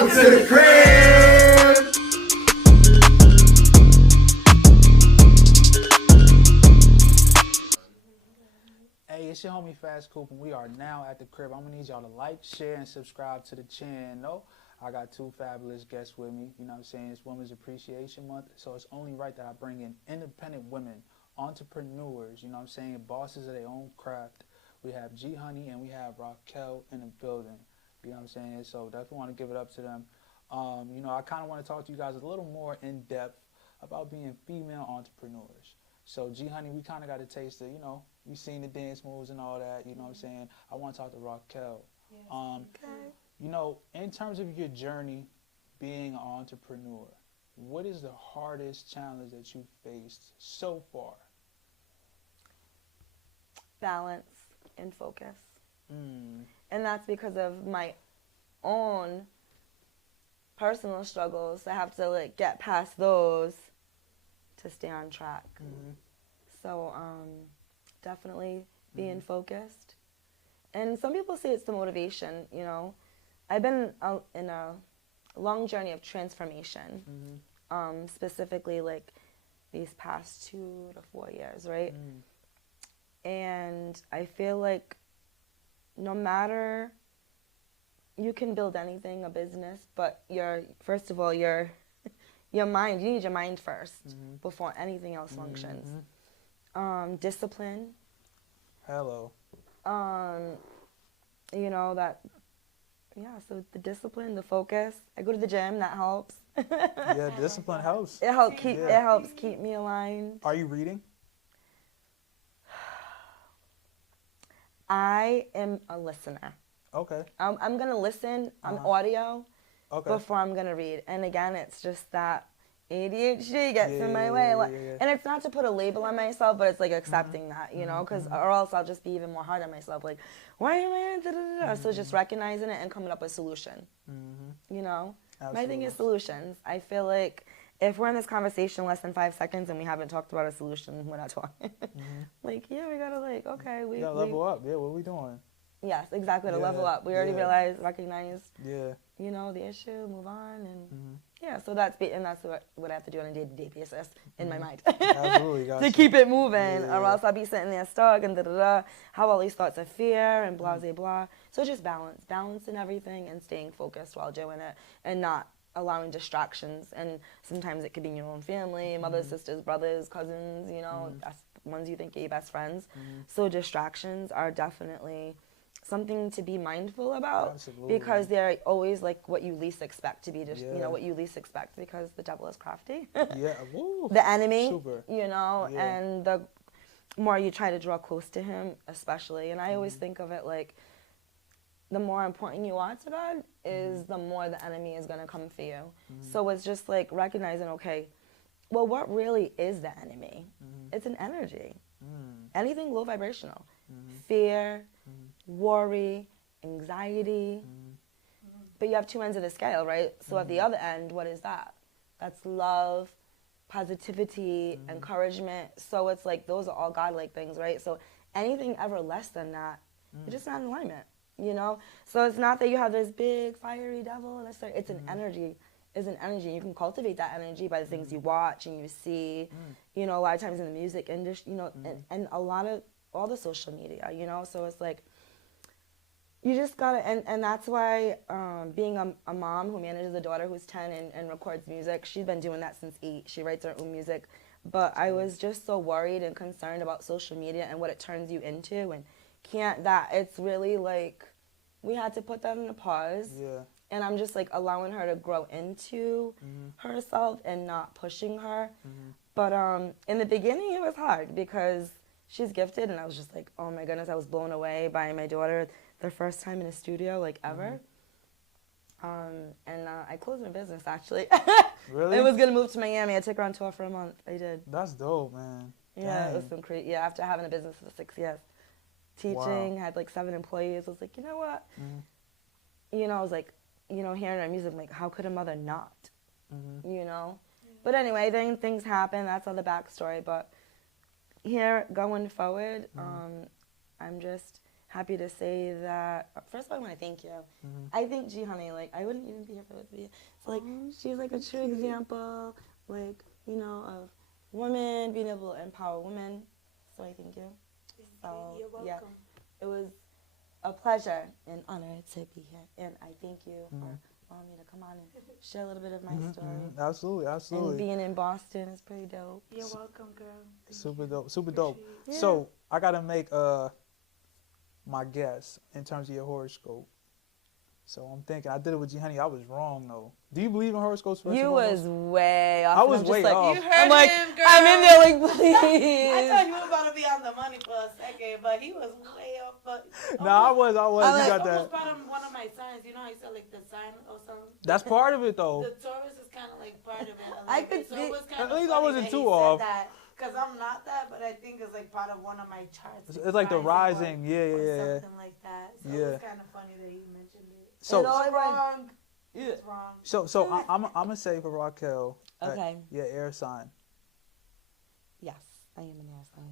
Welcome to the crib. Hey, it's your homie Fast Coop, and we are now at the crib. I'm gonna need y'all to like, share, and subscribe to the channel. I got two fabulous guests with me. You know what I'm saying? It's Women's Appreciation Month, so it's only right that I bring in independent women, entrepreneurs, you know what I'm saying, bosses of their own craft. We have G Honey and we have Raquel in the building. You know what I'm saying? So definitely want to give it up to them. You know, I kind of want to talk to you guys a little more in depth about being female entrepreneurs. So G Honey, we kind of got a taste of, you know, we seen the dance moves and all that. You know what I'm saying? I want to talk to Raquel. Yes. Okay. You know, in terms of your journey being an entrepreneur, what is the hardest challenge that you faced so far? Balance and focus. Mm. And that's because of my own personal struggles. I have to like get past those to stay on track. Mm-hmm. So definitely being focused. And some people say it's the motivation, you know. I've been in a long journey of transformation, specifically like these past 2 to 4 years, right? And I feel like no matter, you can build anything, a business, but first of all, your mind, you need your mind first before anything else functions. Discipline. Hello. You know, so the discipline, the focus. I go to the gym, that helps. Yeah, discipline helps. It helps keep me aligned. Are you reading? I am a listener. Okay. I'm going to listen on audio before I'm going to read. And again, it's just that ADHD gets in my way. And it's not to put a label on myself, but it's like accepting that, you know, or else I'll just be even more hard on myself. Like, why am I? So just recognizing it and coming up with a solution, you know? Absolutely. My thing is solutions. I feel like if we're in this conversation less than 5 seconds and we haven't talked about a solution, we're not talking. Like, yeah, we gotta okay. We gotta level up. Yeah, what are we doing? Yes, exactly, to level up. We already realized, recognized, you know, the issue, move on, and so that's what I have to do on a day-to-day basis in my mind. Absolutely, to keep it moving, or else I'll be sitting there stuck and have all these thoughts of fear and blah, blah, blah. So just balance in everything and staying focused while doing it and not allowing distractions. And sometimes it could be in your own family, mothers, sisters, brothers, cousins, you know, that's ones you think are your best friends. So distractions are definitely something to be mindful about, because they're always like what you least expect to be, you know, what you least expect, because the devil is crafty. The enemy, you know, and the more you try to draw close to him, especially. And I always think of it like the more important you are to God is the more the enemy is going to come for you. So it's just like recognizing, okay, well, what really is the enemy? It's an energy. Anything low vibrational. Fear, worry, anxiety. But you have two ends of the scale, right? So at the other end, what is that? That's love, positivity, encouragement. So it's like those are all godlike things, right? So anything ever less than that, you're just not in alignment, you know? So it's not that you have this big fiery devil. It's an energy. It's an energy. You can cultivate that energy by the things you watch and you see, you know, a lot of times in the music industry, you know, and a lot of all the social media, you know? So it's like, you just gotta, and that's why being a mom who manages a daughter who's 10 and records music, she's been doing that since 8. She writes her own music. But I was just so worried and concerned about social media and what it turns you into, and it's really like, we had to put that in a pause. And I'm just like allowing her to grow into herself and not pushing her. But in the beginning it was hard because she's gifted, and I was just like, oh my goodness, I was blown away by my daughter the first time in a studio, like ever. And I closed my business, actually. Really? I was going to move to Miami. I took her on tour for a month. I did. That's dope, man. Yeah, Dang. it was some crazy. Yeah, after having a business for 6 years. Teaching, had like 7 employees. I was like, you know what? You know, I was like, you know, hearing her music, I'm like, how could a mother not? You know? But anyway, then things happen. That's all the backstory. But here, going forward, I'm just happy to say that, first of all, I want to thank you. I think G Honey, like, I wouldn't even be here if it was for you. So, like, she's like a true example, like, you know, of women being able to empower women. So I thank you. So, You're welcome. yeah, it was a pleasure and honor to be here. And I thank you for allowing me to come on and share a little bit of my story. Absolutely, absolutely. And being in Boston is pretty dope. You're welcome, girl. Super dope, super dope. Yeah. So I gotta make my guess in terms of your horoscope. So I'm thinking, I did it with G Honey. I was wrong though. Do you believe in horoscopes? First You and was foremost? way off. I and was I'm just way like, off. You heard I'm like, him, girl. I'm in there like, I please. thought you were about to be on the money for a second, but he was way off. But Nah, I was. I You like- got that. almost brought him one of my signs. You know how you said like the sign or something? That's part of it though. The Taurus is kind of like part of it. I could so see- it was At kind least I wasn't too off. Because I'm not that, but I think it's like part of one of my charts. It's like the rising. Yeah, or yeah, yeah. something like that. So Yeah. it was kind of funny that you mentioned it. So, And all I want- Wrong. Yeah. It's wrong. so I'm gonna say for Raquel. Okay. Yeah, air sign. Yes, I am an air sign.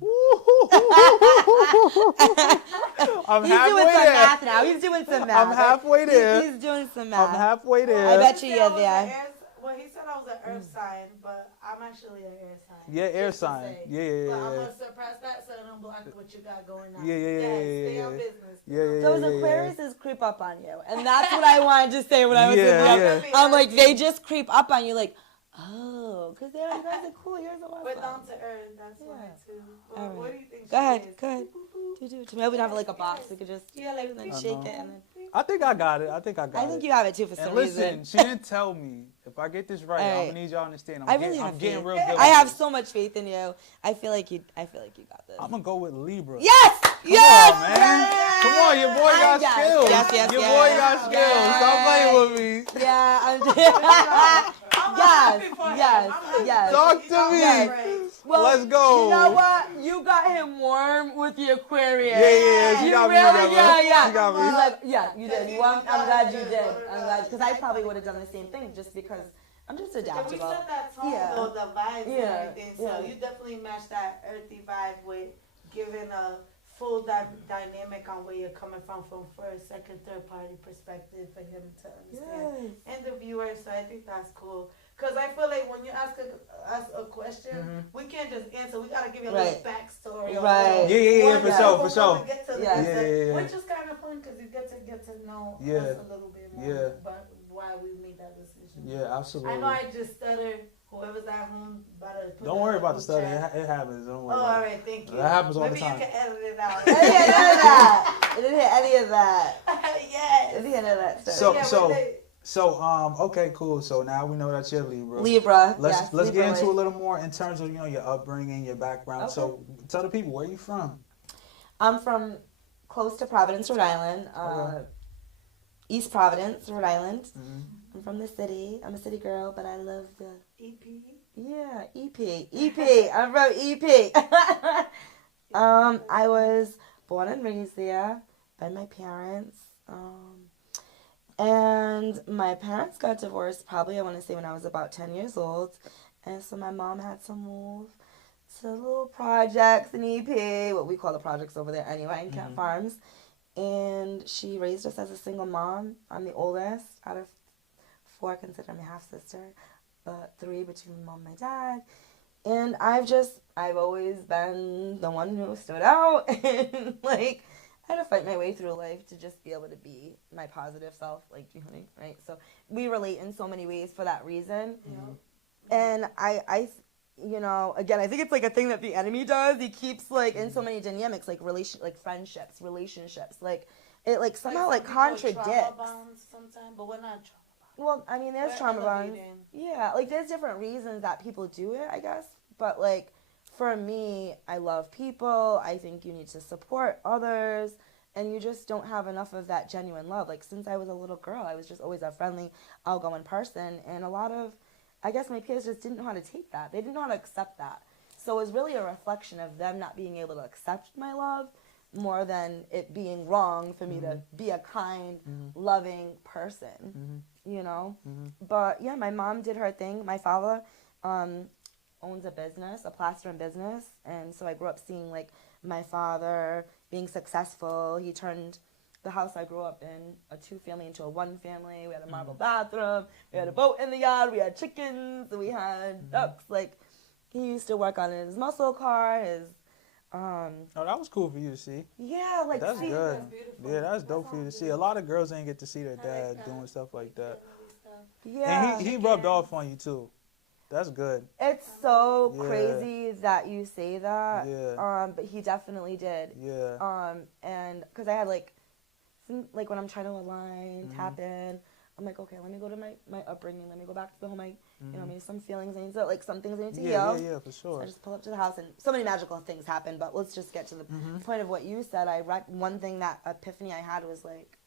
I'm He's halfway doing some there. math now. He's doing some math. I'm halfway there. He's doing some math. I'm halfway there. I bet He you said you're I was an there. Well, he said I was an earth sign, but I'm actually an air sign. Yeah, air Just to sign. say. Yeah, yeah, But yeah, I'm yeah. gonna suppress that so I don't block what you got going on. Yeah, yeah, yeah, Dad, yeah, stay yeah, on yeah. business. Yeah, yeah, Those yeah, yeah, Aquariuses creep up on you, and that's what I wanted to say when I was Yeah, with them. yeah. I'm like, they just creep up on you, like, oh, because you guys are cool. Yours are But down awesome. to earth, that's why Yeah. too. All Well, right. what do you think? Go ahead, she is? go ahead. Do it to me. We don't have like a box. We could just Yeah, like and then I shake know. it, and then. I think I got it. I think I got it. I think you have it too for And some listen, reason. she didn't tell me. If I get this right, All I'm right. gonna need y'all to understand. I really have I'm getting faith. real good. I with have this. so much faith in you. I feel like you got this. I'm gonna go with Libra. Yes! Come Yes! on, man. Yes! Come on, your boy got Yes, skills. yes, yes, your yes. boy got skills. Stop playing with me. Yeah, I'm I'm yes, happy for him. yes, I'm happy. yes. Talk He to got me. it right. Well, Let's go. You know what? You got him warm with the Aquarius. Yeah, yeah, yeah. She You got me. really, yeah. She got me. He's like, yeah, you did. Yeah, Well, I'm you glad got you it. did. I'm glad because I probably would have done the same thing just because I'm just And we adaptable. set that tone Yeah. though, the vibes Yeah, and everything. So yeah. you definitely match that earthy vibe with giving a full dynamic on where you're coming from first, second, third party perspective for him to understand. And the viewers, so I think that's cool. Because I feel like when you ask us a question, we can't just answer. We got to give you a little Right. backstory. or Right. a little Yeah, warm for up sure, for before sure. we get to the Yeah. answer, Yeah, yeah, yeah. which is kind of fun because you get to know Yeah. us a little bit more Yeah. about why we made that decision. Yeah, absolutely. I know I just stuttered. Whoever's at home, better put Don't that worry up about in the study. chat. It happens. Don't Oh, worry all about it. right, thank you. That happens all the Maybe time. you can edit it out. I didn't hear none of that. I didn't hear any of that. I Yes. didn't hear none of that So- stuff. Okay, cool. So now we know that you're Libra. Libra. Let's yes, let's Libra get into was- a little more in terms of your upbringing, your background. Okay. So tell the people where you from. I'm from close to Providence, Rhode Island. Okay. East Providence, Rhode Island. Mm-hmm. I'm from the city. I'm a city girl, but I love the EP. yeah EP. I'm from EP. I was born and raised there by my parents. And my parents got divorced probably, I want to say, when I was about 10 years old. And so my mom had to move to little projects in EP, what we call the projects over there anyway, in Kent Farms. And she raised us as a single mom. I'm the oldest out of 4, consider me half-sister, but 3 between my mom and my dad. And I've always been the one who stood out and, like, I had to fight my way through life to just be able to be my positive self, like you, honey, right? So we relate in so many ways for that reason. And I again, I think it's like a thing that the enemy does. He keeps like in so many dynamics, like friendships, relationships, like it like somehow like contradicts. Sometimes, but we're not trauma bonds. Well, I mean, there's We're trauma bonds. elevating. Yeah, like there's different reasons that people do it, I guess. But like for me, I love people. I think you need to support others, and you just don't have enough of that genuine love. Like since I was a little girl, I was just always a friendly, outgoing person, and a lot of, I guess my peers just didn't know how to take that. They didn't know how to accept that. So it was really a reflection of them not being able to accept my love more than it being wrong for me to be a kind, loving person, you know? But yeah, my mom did her thing. My father owns a business, a plastering business. And so I grew up seeing like my father being successful. He turned the house I grew up in, a 2-family, into a 1-family. We had a marble bathroom. We had a boat in the yard. We had chickens. We had ducks. Like, he used to work on his muscle car, his Oh, that was cool for you to see. yeah, like That's see, good. That's beautiful. Yeah, that's dope for you to see. A lot of girls ain't get to see their dad doing stuff like that. yeah. And he rubbed off on you too. That's good. It's so Yeah. crazy that you say that. Yeah. But he definitely did. Yeah. And because I had like when I'm trying to align, tap in, I'm like, okay, let me go to my upbringing. Let me go back to the home. You know, maybe some feelings I need to, like, some things I need to heal. Yeah, for sure. So I just pull up to the house, and so many magical things happen. But let's just get to the point of what you said. One thing, that epiphany I had was like,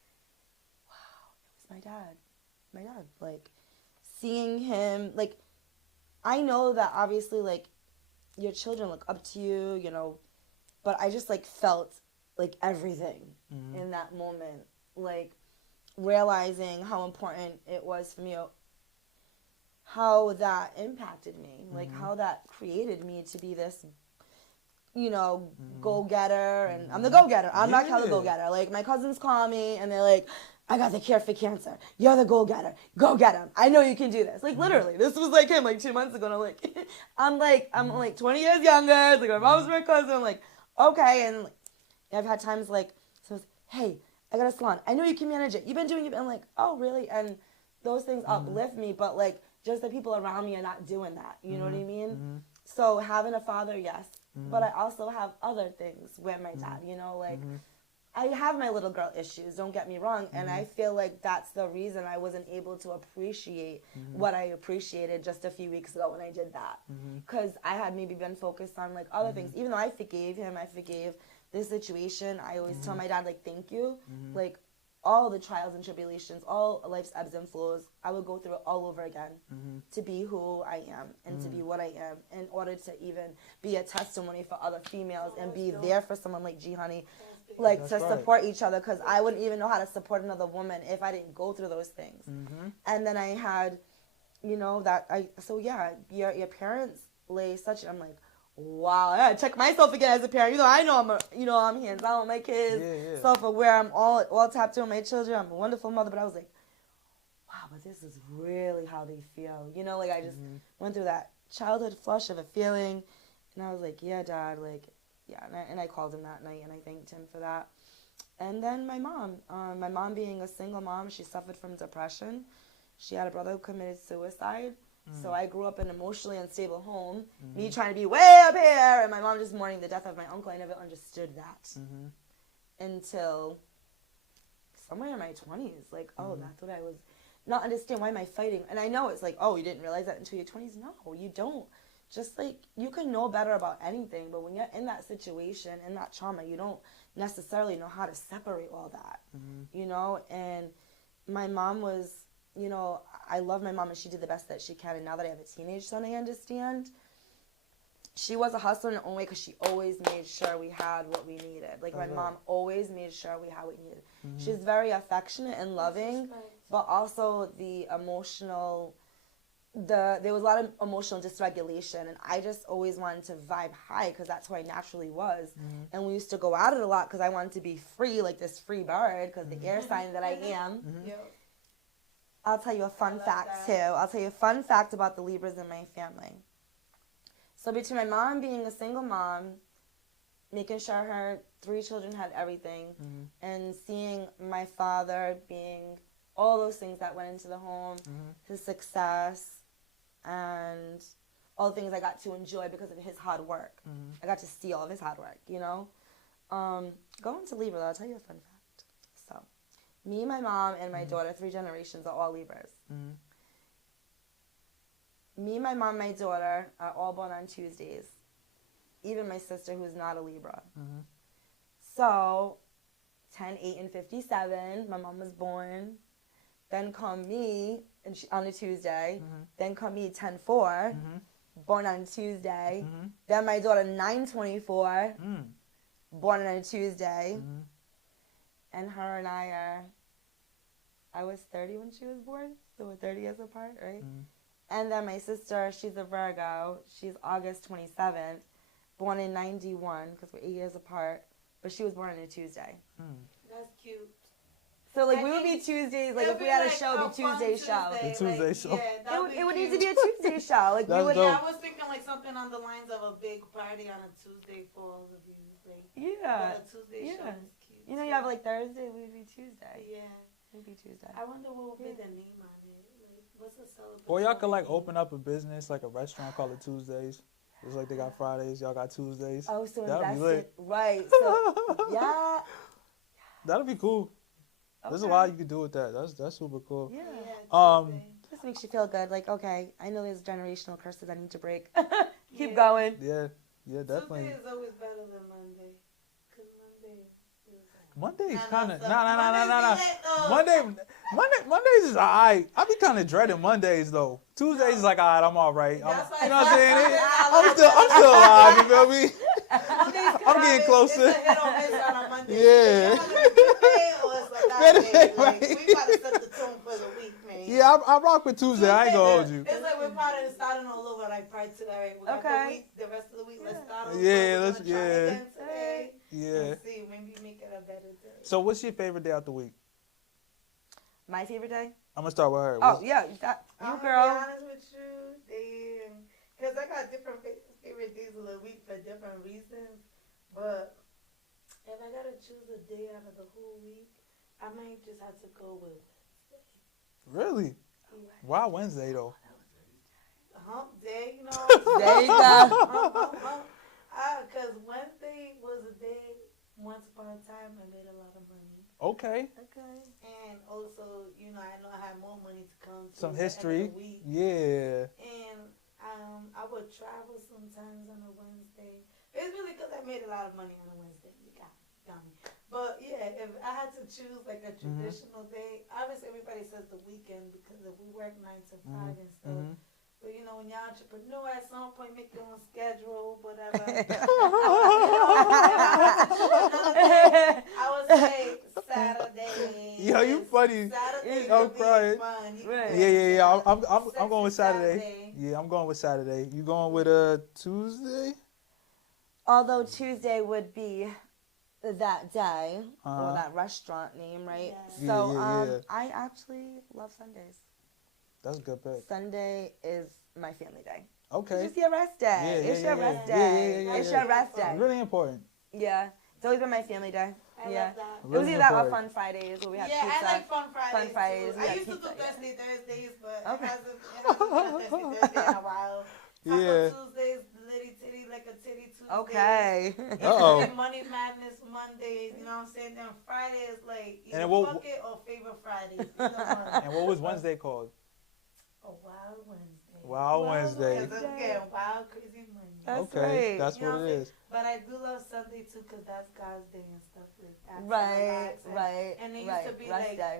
wow, it was my dad. My dad. Like, seeing him, like, I know that obviously, like, your children look up to you, you know, but I just, like, felt, like, everything in that moment. Like, realizing how important it was for me, how that impacted me, like how that created me to be this, you know, go-getter. And I'm the go-getter. I'm not the go-getter. Like, my cousins call me and they're like, I got the cure for cancer. You're the go-getter. Go get him. I know you can do this. Like, literally, this was like him like 2 months ago. And I'm like, I'm like 20 years younger. It's like, my mom's my cousin. I'm like, okay. And like, I've had times like, so hey, I got a salon. I know you can manage it. You've been doing it. I'm like, oh, really? And those things uplift me. But like, just the people around me are not doing that. You know what I mean? So having a father, yes. But I also have other things with my dad, you know, like, I have my little girl issues, don't get me wrong, and I feel like that's the reason I wasn't able to appreciate what I appreciated just a few weeks ago when I did that. Because I had maybe been focused on, like, other things. Even though I forgave him, I forgave this situation, I always tell my dad, like, thank you. Like, all the trials and tribulations, all life's ebbs and flows, I would go through it all over again to be who I am and to be what I am, in order to even be a testimony for other females and be there for someone like G Honey, like, to support each other, because I wouldn't even know how to support another woman if I didn't go through those things. And then I had, you know, your parents lay such, I'm like, wow, I gotta check myself again as a parent. You know, I know I'm hands on with my kids, self-aware. I'm all tapped in with my children. I'm a wonderful mother, but I was like, wow, but this is really how they feel. You know, like, I just went through that childhood flush of a feeling, and I was like, yeah, Dad, like, yeah, and I called him that night, and I thanked him for that. And then my mom being a single mom, she suffered from depression. She had a brother who committed suicide. So I grew up in an emotionally unstable home, me trying to be way up here, and my mom just mourning the death of my uncle. I never understood that until somewhere in my 20s. Like, oh, that's what I was, not understand, why am I fighting? And I know it's like, oh, you didn't realize that until your 20s. No, you don't. Just like, you can know better about anything, but when you're in that situation, in that trauma, you don't necessarily know how to separate all that, you know? And my mom was, you know, I love my mom, and she did the best that she can. And now that I have a teenage son, I understand. She was a hustler in her own way, because she always made sure we had what we needed. Like, my mom always made sure we had what we needed. She's very affectionate and loving, but also the emotional, there was a lot of emotional dysregulation, and I just always wanted to vibe high, because that's who I naturally was. And we used to go at it a lot, because I wanted to be free, like this free bird, because the air sign that I am. I'll tell you a fun fact, too. I'll tell you a fun fact about the Libras in my family. So between my mom being a single mom, making sure her 3 children had everything, and seeing my father being all those things that went into the home, his success, and all the things I got to enjoy because of his hard work. I got to see all of his hard work, you know? Going to Libra, I'll tell you a fun fact. So, me, my mom, and my daughter, 3 generations, are all Libras. Me, my mom, my daughter are all born on Tuesdays. Even my sister, who's not a Libra. So, 10, 8, and 57, my mom was born. Then come me on a Tuesday. Then come me 10-4, born on Tuesday. Then my daughter 9-24, born on a Tuesday. And her and I was 30 when she was born, so we're 30 years apart, right? And then my sister, she's a Virgo. She's August 27th. born in 91 because we're 8 years apart, but she was born on a Tuesday. That's cute. So like I we would be think Tuesdays. Like it'd if we be had a like show, it'd be fun Tuesday show. The Tuesday like, show. Yeah, It would need to be a Tuesday show. Like we That's would. dope. Yeah, I was thinking like something on the lines of a big party on a Tuesday for all of you. Like, Yeah. a Tuesday show Yeah. is cute. You know, you have like Thursday. We would be Tuesday. Yeah. We'd be Tuesday. I wonder what would be the name on it. Like, what's the celebration? Or y'all could like open up a business, like a restaurant, call it Tuesdays. It's like they got Fridays, y'all got Tuesdays. Oh, so That'd be invested. lit. Right. So yeah. That'd be cool. There's a Okay. lot you can do with that. That's super cool. Yeah. Um, This makes you feel good. Like, okay, I know there's generational curses I need to break. Keep Yeah. going. Yeah, definitely. Tuesday is always better than Monday. Because Monday is Monday's Nah, kind of nah, Mondays is alright. I be kind of dreading Mondays though. Tuesdays is like alright, I'm all right. That's why You know what I'm saying? I I'm still alive. You feel me? Monday's I'm getting closer. It's a hit or miss on a Monday. Yeah. It's either a good day or it's a bad Better day. day, Like, right. we about to set the tone for the week, man. Yeah, I rock with Tuesday. I ain't gonna hold you. It's like we're probably starting all over like prior to that. Right? We got Okay. the week, the rest of the week. Let's start over. Yeah, We're let's- gonna try yeah. again today. Yeah. Let's see, maybe make it a better day. So, what's your favorite day out the week? My favorite day? I'm gonna start with her. Oh yeah, you I'm girl. gonna be honest with you, because I got different favorite days of the week for different reasons. But if I gotta choose a day out of the whole week, I might just have to go with Really? Why Wednesday though? hump day, you know. There you go. Hump. Because Wednesday was a day, once upon a time, I made a lot of money. Okay. Okay. And also, you know I had more money to come to Some the end of history. the week. Yeah. And I would travel sometimes on a Wednesday. It's really because I made a lot of money on a Wednesday. You got me. But yeah, if I had to choose like a traditional day, obviously everybody says the weekend because if we work 9 to 5 and stuff. But you know, when you're entrepreneur, at some point make your own schedule, whatever. I would say Saturday. Yo, you funny. Saturday I'm would be crying. fun. You Right. can Yeah. I'm Sexy going with Saturday. Saturday. Yeah, I'm going with Saturday. You going with Tuesday? Although Tuesday would be that day Uh-huh. or that restaurant name, right? Yeah. So Yeah. I actually love Sundays. That's a good pick. Sunday is my family day. Okay. It's your rest day. Yeah, It's yeah, your yeah, rest yeah. day. Yeah, It's yeah. your rest day. Really important. Yeah. It's always been my family day. I Yeah. love that. It was Really either that or important. Fun Fridays where we had Yeah, pizza. I like Fun Fridays. Fridays, Too. we I had used to do pizza, yeah. Thursdays, but Okay. it hasn't been a Thursday in a while. Yeah. Taco Tuesdays, litty titty like a titty Tuesday. Okay. Uh-oh. Money Madness Mondays, you know what I'm saying? Then Friday is like And either what- fuck it or favorite Friday. Either one. And what was Wednesday called? A Wild Wednesday. Wild Wednesday. Because I'm getting wild, crazy money. That's Okay, right. that's You know what what it I'm is. But I do love Sunday too, because that's God's day and stuff like that. Right, right, And it used right. to be Rest like day.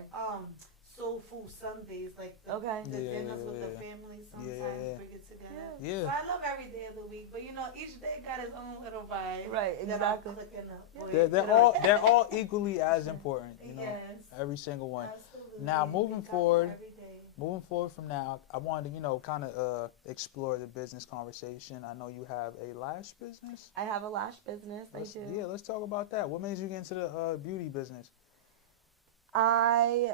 soul food Sundays, like the, Okay. the Yeah, dinners with the yeah. family sometimes Yeah. bring it together. Yeah. So I love every day of the week, but you know, each day got its own little vibe. Right, that I'm exactly. clicking up with, They're you know? all equally as important, you know. Yes. Every single one. Absolutely. Now, We moving got forward- every day. Moving forward from now, I wanted to, kind of explore the business conversation. I know you have a lash business. I have a lash business. I do. Yeah, let's talk about that. What made you get into the beauty business? I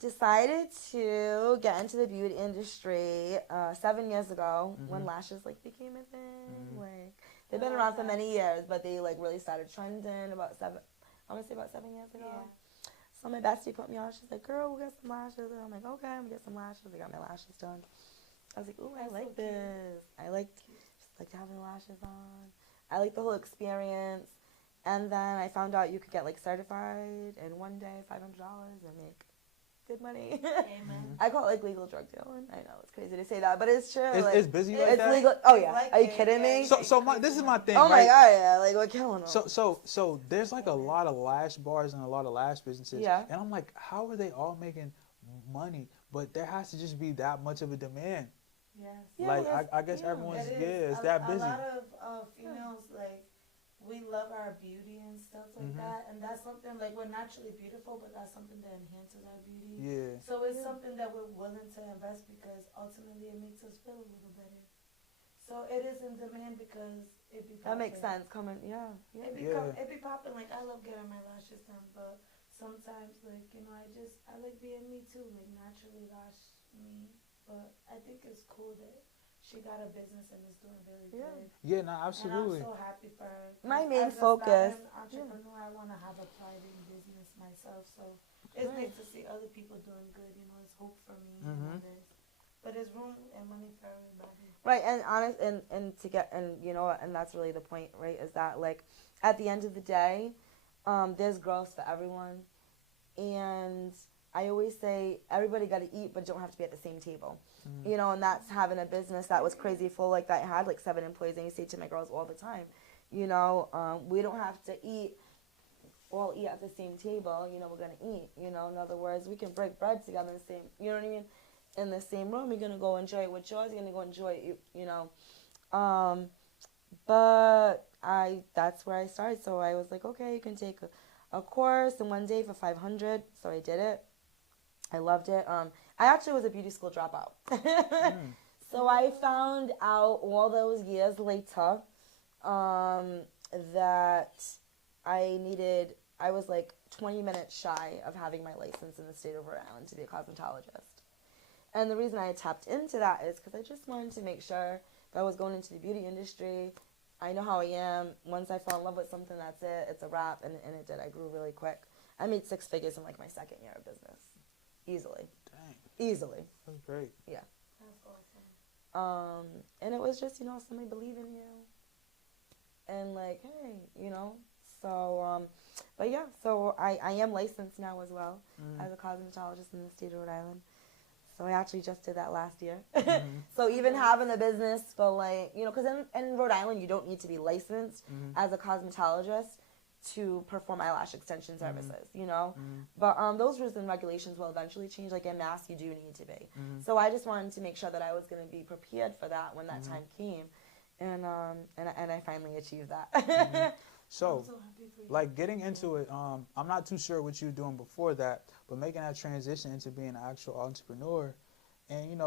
decided to get into the beauty industry 7 years ago when lashes like became a thing. Like they've been around for many years, but they like really started trending about 7 years ago. Yeah. So my bestie put me on. She's like, "Girl, we'll get some lashes." And I'm like, "Okay, I'm gonna get some lashes." I got my lashes done. I was like, "Ooh, I That's like so cute. this. I like just like having lashes on. I like the whole experience." And then I found out you could get like certified in one day, $500, and make good money. Amen. I call it like legal drug dealing. I know it's crazy to say that, but it's true. like, It's busy like it's that? legal. Oh yeah. Like Are you it, kidding yeah. me? So this is my thing, Oh my right? god, yeah. Like we're killing them. So there's like a lot of lash bars and a lot of lash businesses. Yeah. And I'm like, how are they all making money? But there has to just be that much of a demand. Yes. Yeah, like yes, I guess yeah. everyone's It is. it's that busy. A lot of females like we love our beauty and stuff like that, and that's something like we're naturally beautiful, but that's something that enhances our beauty. Yeah. So it's something that we're willing to invest because ultimately it makes us feel a little better. So it is in demand because it be That makes popping. sense. Coming, yeah. It be popping. Like I love getting my lashes done, but sometimes like I like being me too, like naturally lash me. But I think it's cool that she got a business and is doing really good. Yeah, no, And I'm absolutely. so happy for her. My 'Cause main as a focus. starting entrepreneur, I want to have a thriving business myself. So it's Right. nice to see other people doing good. It's hope for me and Mm-hmm. others. But there's room and money for everybody. Right, and honest, and to get, and you know, and that's really the point, right? Is that like, at the end of the day, there's growth for everyone, and I always say everybody got to eat, but don't have to be at the same table. Mm-hmm. You know, and that's having a business that was crazy full like that. I had like 7 employees, and I say to my girls all the time, we don't have to all eat at the same table. We're gonna eat. In other words, we can break bread together in the same. You know what I mean? In the same room, you're gonna go enjoy it with yours. You're gonna go enjoy it. But that's where I started. So I was like, okay, you can take a course in one day for 500. So I did it. I loved it. I actually was a beauty school dropout. So I found out all those years later that I was like 20 minutes shy of having my license in the state of Rhode Island to be a cosmetologist. And the reason I tapped into that is because I just wanted to make sure if I was going into the beauty industry, I know how I am. Once I fall in love with something, that's it. It's a wrap. And it did. I grew really quick. I made 6 figures in like my 2nd year of business. Easily. Dang. Easily. That's great. Yeah. That's awesome. And it was just, somebody believe in you. And like, hey, So, but yeah, so I am licensed now as well as a cosmetologist in the state of Rhode Island. So I actually just did that last year. So even having the business for like, because in Rhode Island, you don't need to be licensed as a cosmetologist to perform eyelash extension services, But those rules and regulations will eventually change. Like in Mass, you do need to be. So I just wanted to make sure that I was going to be prepared for that when that time came. And I finally achieved that. So, I'm so happy for you. like getting into it, I'm not too sure what you were doing before that, but making that transition into being an actual entrepreneur and,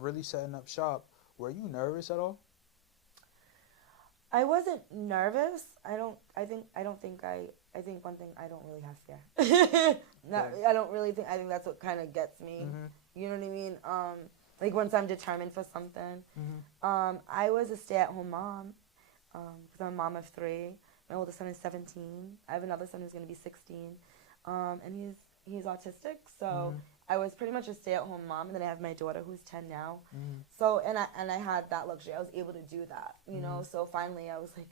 really setting up shop, were you nervous at all? I wasn't nervous. I think one thing, I don't really have fear. I don't really think, I think that's what kind of gets me. You know what I mean? Like once I'm determined for something. I was a stay-at-home mom because I'm a mom of 3. My oldest son is 17. I have another son who's going to be 16, and he's autistic. So I was pretty much a stay-at-home mom, and then I have my daughter who's 10 now. So and I had that luxury. I was able to do that, So finally, I was like,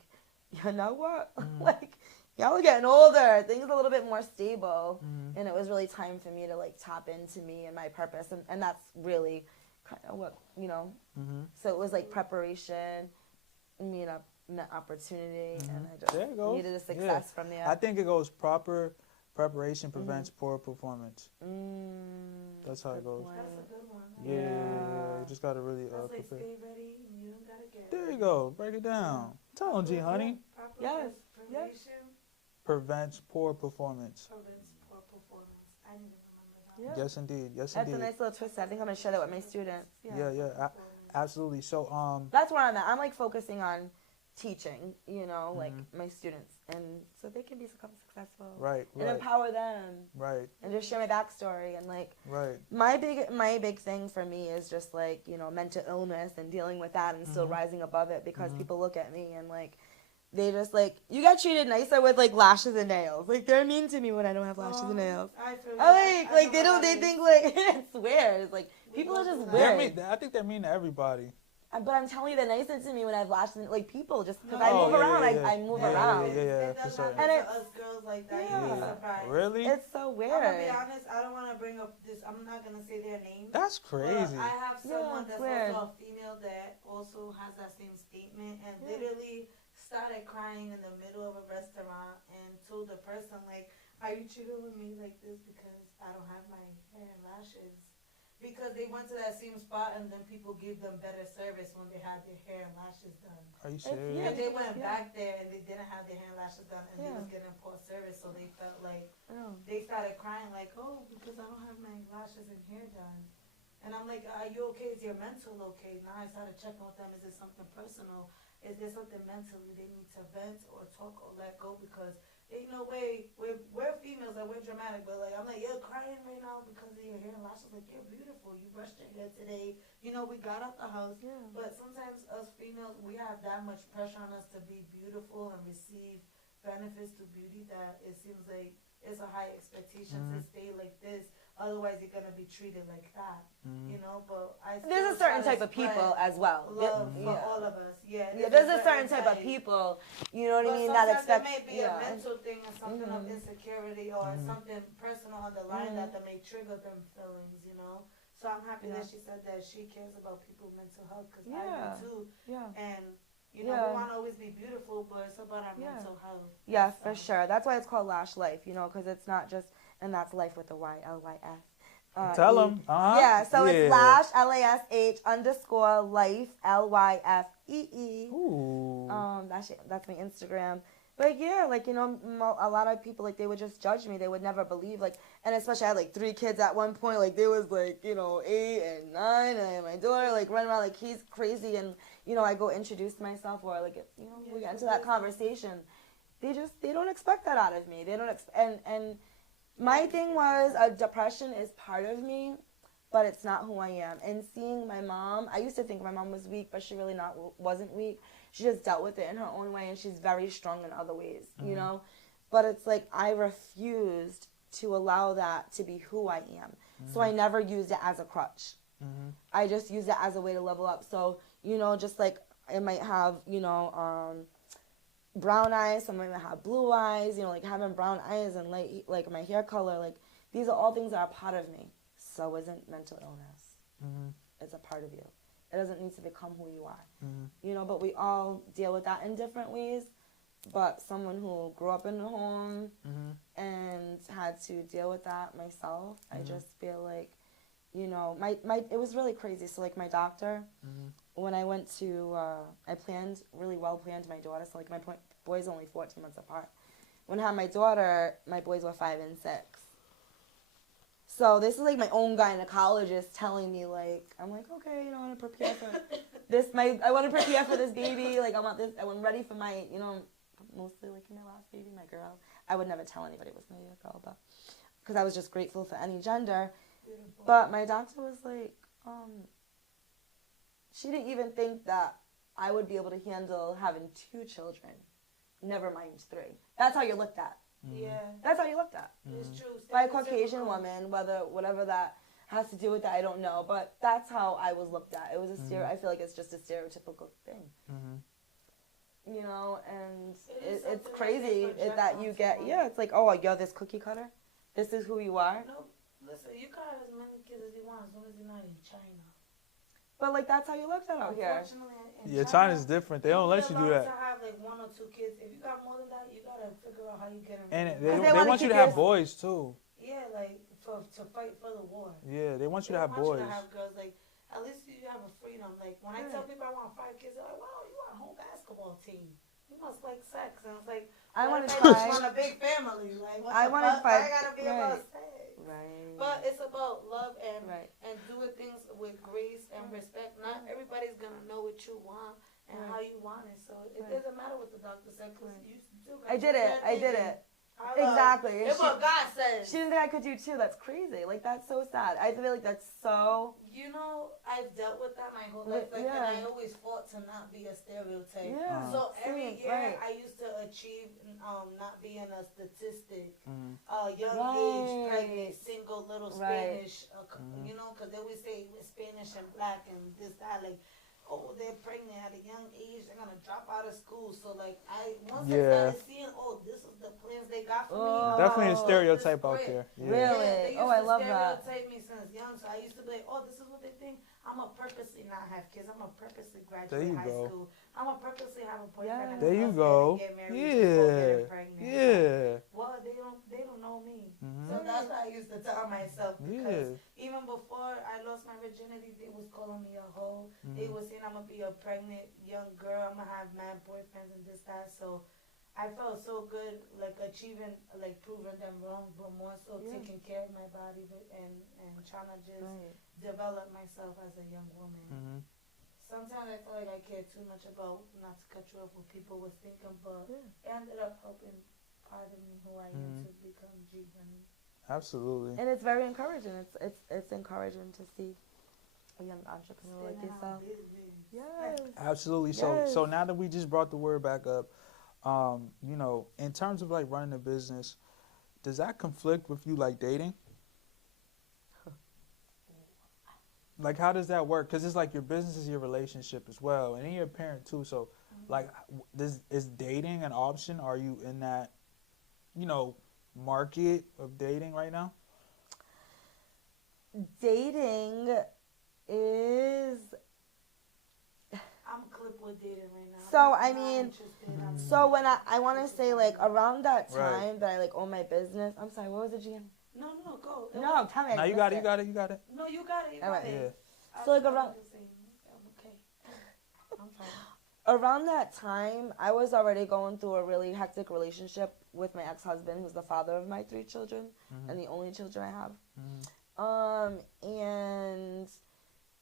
you know what? Like y'all are getting older. Things are a little bit more stable, and it was really time for me to like tap into me and my purpose, and that's really kind of what So it was like preparation, met opportunity, and I just needed a success from there. I think it goes preparation prevents poor performance. That's how it goes. That's a good one. Yeah. You just gotta really That's like prepare. stay ready and you don't gotta get There you go. Break it down. Tell them, G, honey. Proper Yes. preparation Prevents poor performance. prevents poor performance. I need to remember that. Yeah. Yes, indeed. Yes, That's indeed. a nice little twist. I think I'm gonna share that with my students. Yeah. Absolutely. So, That's where I'm at. I'm like focusing on teaching, like my students, and so they can become successful. Right. And empower them. Right. And just share my backstory and like Right. my big thing for me is just like mental illness and dealing with that and still rising above it because people look at me and like they just like you got treated nicer with like lashes and nails. Like they're mean to me when I don't have lashes and nails. I feel Like they think like it's weird. It's like people are just weird. I think they're mean to everybody. But I'm telling you, they're nicer to me when I have lashes. And, like people, just because No. I move Oh, yeah, around, yeah, yeah. I move Yeah, around. It for does sure. happen And to us girls like that. Yeah. You'd be surprised. Really? It's so I'm gonna be weird. honest. I don't want to bring up this. I'm not gonna say their name. That's crazy. But I have someone it's that's weird. also a female that also has that same statement and literally started crying in the middle of a restaurant and told the person like, "Are you cheating with me like this because I don't have my hair and lashes?" Because they went to that same spot and then people gave them better service when they had their hair and lashes done. Are you Yeah. serious? And they went back there and they didn't have their hair and lashes done and they Yeah. was getting poor service, so they felt like Oh. they started crying like, "Oh, because I don't have my lashes and hair done." And I'm like, are you okay? Is your mental okay? Now I started checking with them. Is it something personal? Is there something mentally they need to vent or talk or let go? Because ain't no way, we're females and we're dramatic, but like, I'm like, you're crying right now because of your hair and lashes. Like, you're beautiful. You brushed your hair today. You know, we got out the house. Yeah. But sometimes us females, we have that much pressure on us to be beautiful and receive benefits to beauty that it seems like it's a high expectation to stay like this. Otherwise, you're gonna be treated like that, you know. But there's a certain type of people as well. Love for all of us, Yeah, there's a certain type of people, you know what I mean, that expect. There may be a mental thing or something of insecurity or something personal on the line that may trigger them feelings, you know. So I'm happy that she said that she cares about people's mental health because I do too. Yeah. And you know, we want to always be beautiful, but it's about our mental health. Yeah, for sure. That's why it's called Lash Life, you know, because it's not just, and that's life with a Y, L-Y-F. Tell them. Yeah, so it's Lash, Lash _life, L-Y-F-E-E. Ooh. That's my Instagram. But yeah, like, you know, a lot of people, like, they would just judge me. They would never believe, like, and especially I had, like, 3 kids at one point. Like, there was, like, you know, 8 and 9, and my daughter, like, running around like he's crazy. And, you know, I go introduce myself or, like, you know, we get into that conversation. They don't expect that out of me. They don't and my thing was, depression is part of me, but it's not who I am. And seeing my mom, I used to think my mom was weak, but she really wasn't weak. She just dealt with it in her own way, and she's very strong in other ways, you know? But it's like I refused to allow that to be who I am. So I never used it as a crutch. I just used it as a way to level up. So, you know, just like I might have, you know, brown eyes, some might have blue eyes, you know, like having brown eyes and like my hair color, like these are all things that are part of me. So isn't mental illness. It's a part of you. It doesn't need to become who you are. You know, but we all deal with that in different ways. But someone who grew up in a home and had to deal with that myself, I just feel like, you know, it was really crazy. So like my doctor, when I went to, I really well planned my daughter. So like my boys only 14 months apart. When I had my daughter, my boys were 5 and 6. So this is like my own gynecologist telling me, like, I'm like, okay, you know, I want to prepare for this. I want to prepare for this baby. Like, I want this. I'm ready for my, you know, mostly like my last baby, my girl. I would never tell anybody it was going to be a girl, but because I was just grateful for any gender. Beautiful. But my doctor was like, she didn't even think that I would be able to handle having 2 children. Never mind 3. That's how you're looked at. Yeah. That's how you looked at. It's true. By a Caucasian woman, whatever that has to do with that, I don't know. But that's how I was looked at. It was a I feel like it's just a stereotypical thing. You know, and it's crazy that you get, it's like, oh, you're this cookie cutter? This is who you are? No, listen, you can have as many kids as you want as long as you're not in China. But, like, that's how you looked at out here. Yeah, China's different. They don't let you do that. To have, like, 1 or 2 kids. If you got more than that, you got to figure out how you get them. And they want you to have boys, too. Yeah, like, to fight for the war. Yeah, they want you to have boys. They want you to have girls. Like, at least you have a freedom. Like, when I tell people I want 5 kids, they're like, wow, you want a whole basketball team. You must like sex. And it's like, I want to want a big family. Like, what I the wanted fuck? I got to be about sex. Right. But it's about love and doing things with grace and respect. Not everybody's gonna know what you want and how you want it. So it doesn't matter what the doctor said because you still got I did it. Exactly. It's what God says. She didn't think I could do 2. That's crazy. Like, that's so sad. I feel like that's so... You know, I've dealt with that my whole life. Like, and I always fought to not be a stereotype. Yeah. So every year I used to achieve not being a statistic. Young age, pregnant, single, little Spanish. You know, because they always say Spanish and black and this, that. Like, oh, they're pregnant at a young age. They're going to drop out of school. So, like, once I started seeing, this is the plans they got for me. Definitely a stereotype out there. Yeah. Really? I love that. They used to stereotype me since young. So I used to be like, this is what they think. I'm going to purposely not have kids. I'm going to purposely graduate high school. I'm going to purposely have a boyfriend. There you go. Get married pregnant. Yeah. Well, they don't know me. So that's what I used to tell myself. Because even before I lost my virginity, they was calling me a hoe. They was saying I'm going to be a pregnant young girl. I'm going to have mad boyfriends and this, that. So I felt so good, like achieving, like proving them wrong, but more so taking care of my body and trying to just develop myself as a young woman. Mm-hmm. Sometimes I feel like I cared too much about, not to cut you off, what people was thinking, but it ended up helping part of me who I am to become G Honey. Absolutely. And it's very encouraging. It's encouraging to see a young entrepreneur like yourself. Yes. Absolutely. So now that we just brought the word back up, you know, in terms of like running a business, does that conflict with you like dating? Like, how does that work? Because it's like your business is your relationship as well, and then you're a parent too. So, like, is dating an option? Are you in that, you know, market of dating right now? Dating is. I'm clipped with dating right now. So I mean, so when I want to say like around that time that I like own my business. I'm sorry, what was it, GM? No, go. No, tell me. No, you got it. You got it. You got it. No, you got it. You got it. So like around. Okay. I'm fine. Around that time, I was already going through a really hectic relationship with my ex-husband, who's the father of my 3 children and the only children I have. And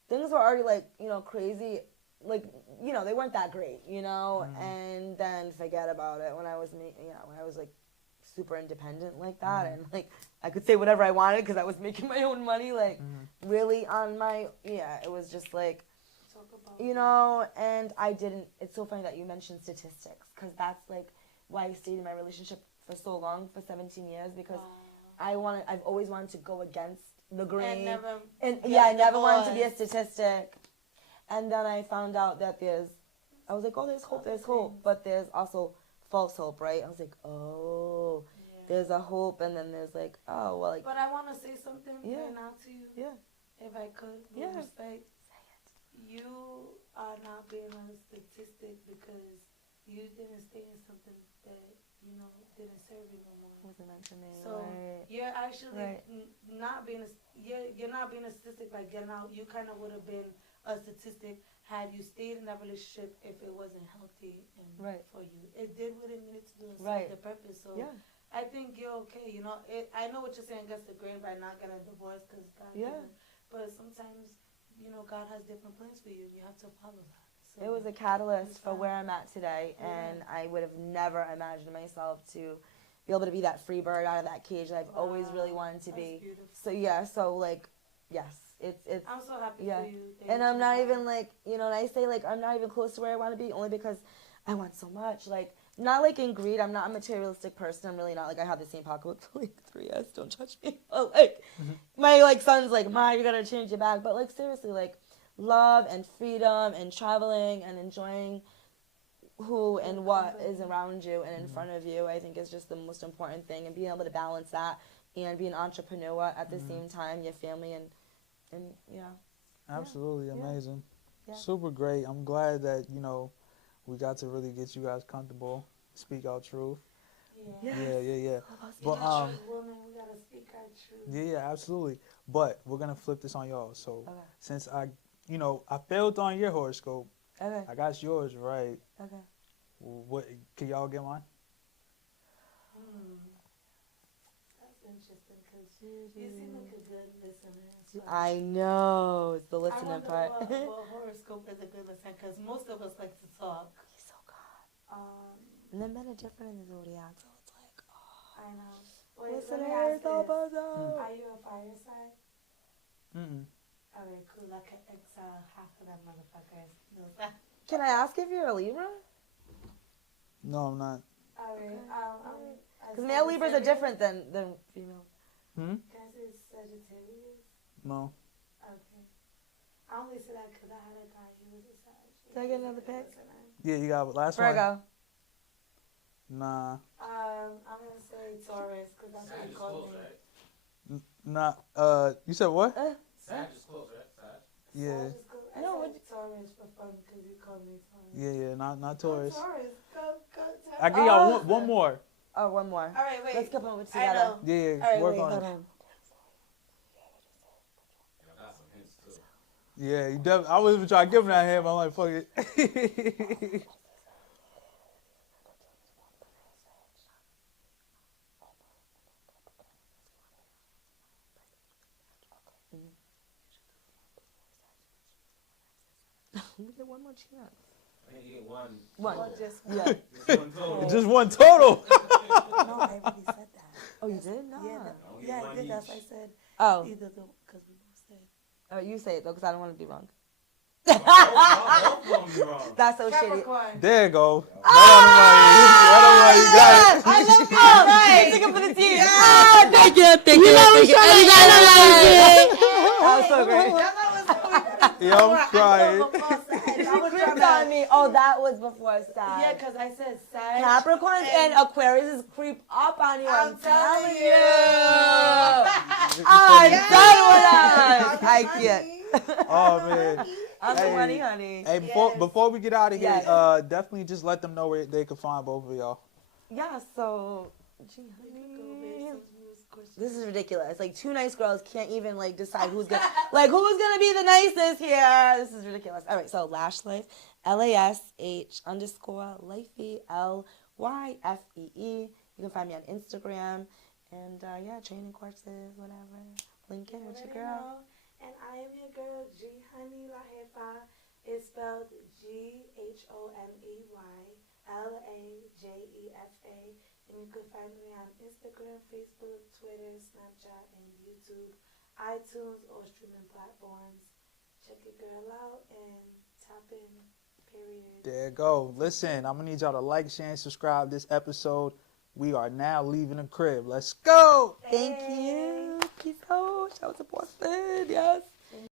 things were already like, you know, crazy. Like, you know, they weren't that great, you know. And then forget about it when I was, when I was like super independent like that, and like I could say whatever I wanted because I was making my own money. Like, really on my it was just like. You know, and I didn't. It's so funny that you mentioned statistics because that's like why I stayed in my relationship for so long, for 17 years, because I've always wanted to go against the grain. I never wanted to be a statistic. And then I found out that I was like, oh, there's hope, but there's also false hope, right? I was like, oh, there's a hope, and then there's like, oh, well, like. But I want to say something right now to you. Yeah. If I could, with respect. You are not being a statistic because you didn't stay in something that, you know, didn't serve you no more. Wasn't meant for me. So you're actually not being you're not being a statistic by getting out. You kind of would have been a statistic had you stayed in that relationship if it wasn't healthy and for you. It did what it needed to do and serve the purpose. So I think you're okay. You know, I know what you're saying against the grain by not getting a divorce because God didn't. But sometimes, you know, God has different plans for you, and you have to follow that. So it was a catalyst for where I'm at today, and I would have never imagined myself to be able to be that free bird out of that cage that I've always really wanted to be. Beautiful. So like, yes, it's. I'm so happy for you. And I'm not even like, you know, and I say like I'm not even close to where I want to be, only because I want so much. Like, not like in greed. I'm not a materialistic person. I'm really not. Like, I have the same pocketbook for like 3S. Don't judge me. Oh, like my like son's like, Ma, you're gonna change your bag. But like seriously, like love and freedom and traveling and enjoying who and what is around you and in front of you, I think is just the most important thing. And being able to balance that and be an entrepreneur at the same time, your family and you know. Absolutely amazing. Yeah. Super great. I'm glad that, you know, we got to really get you guys comfortable, speak our truth. Yeah. But we gotta speak our truth. Yeah, absolutely. But we're gonna flip this on y'all. So since I failed on your horoscope, I got yours right. Okay. What can y'all get mine? That's interesting because you seem like a good listener. So I know it's the listening part. What horoscope is a good listener? Because most of us like to talk. He's so God. And then men are different in the zodiac, so it's like, oh. I know. Wait, let me ask this. Are you a fire sign? Alright, cool. I can exile half of that motherfuckers. Can I ask if you're a Libra? No, I'm not. Alright. Because male Libras are different than female. Can I say Sagittarius? No. Okay. I only say that because I had a guy who was a Sagittarius. Did I get another pick? Yeah, you got last Virgo. one. Nah. I'm gonna say Taurus because that's what he called me. Nah. You said what? Sag is close, right? Sag. Yeah. I know what Taurus for fun because you called me Taurus. Yeah, not Taurus. Taurus. Go Taurus. I give y'all one more. Oh, one more. All right, wait. Let's come on with I together. know. Yeah, right, work wait, on hold it. on. I got some hints too. Yeah, you I was even trying to give him that hand, but I'm like, fuck it. Can we get one more chance? I think you get one. One. total. Just Yeah. Just one total. Just one total. No, I already said that. Oh, you did? No. Yeah, Only yeah, I one did. That's why I each. said Oh. either the because we both said. You say it though, because I don't want to be wrong. Both of them be wrong. That's so shitty. Capricorn. There you go. Ah, You got it. I love you. Right. Take it for the team. Ah, thank you. That was so great. Yeah, I'm crying. She creeped on me. Oh, that was before Sag. Yeah, because I said Sag. Capricorns and Aquarius creep up on you. I'm telling you. I'm done with us. I can't. Oh man. I'm the Hey. money, honey. Hey, before we get out of here, Yes. definitely just let them know where they can find both of y'all. Yeah, so, gee, honey. This is ridiculous. Like, two nice girls can't even, like, decide who's gonna, who's gonna be the nicest here. This is ridiculous. All right, so Lash Life, LASH_Lifey, LYFEE. You can find me on Instagram. And, yeah, training courses, whatever. Link in with your girl. And I am your girl, G Honey La Jefa. It's spelled GHONEYLAJEFA. And you can find me on Instagram, Facebook, Twitter, Snapchat, and YouTube, iTunes, or streaming platforms. Check your girl out and tap in, period. There you go. Listen, I'm gonna need y'all to like, share, and subscribe this episode. We are now leaving the crib. Let's go. Thank you. Peace out. Shout out to Boston. Yes.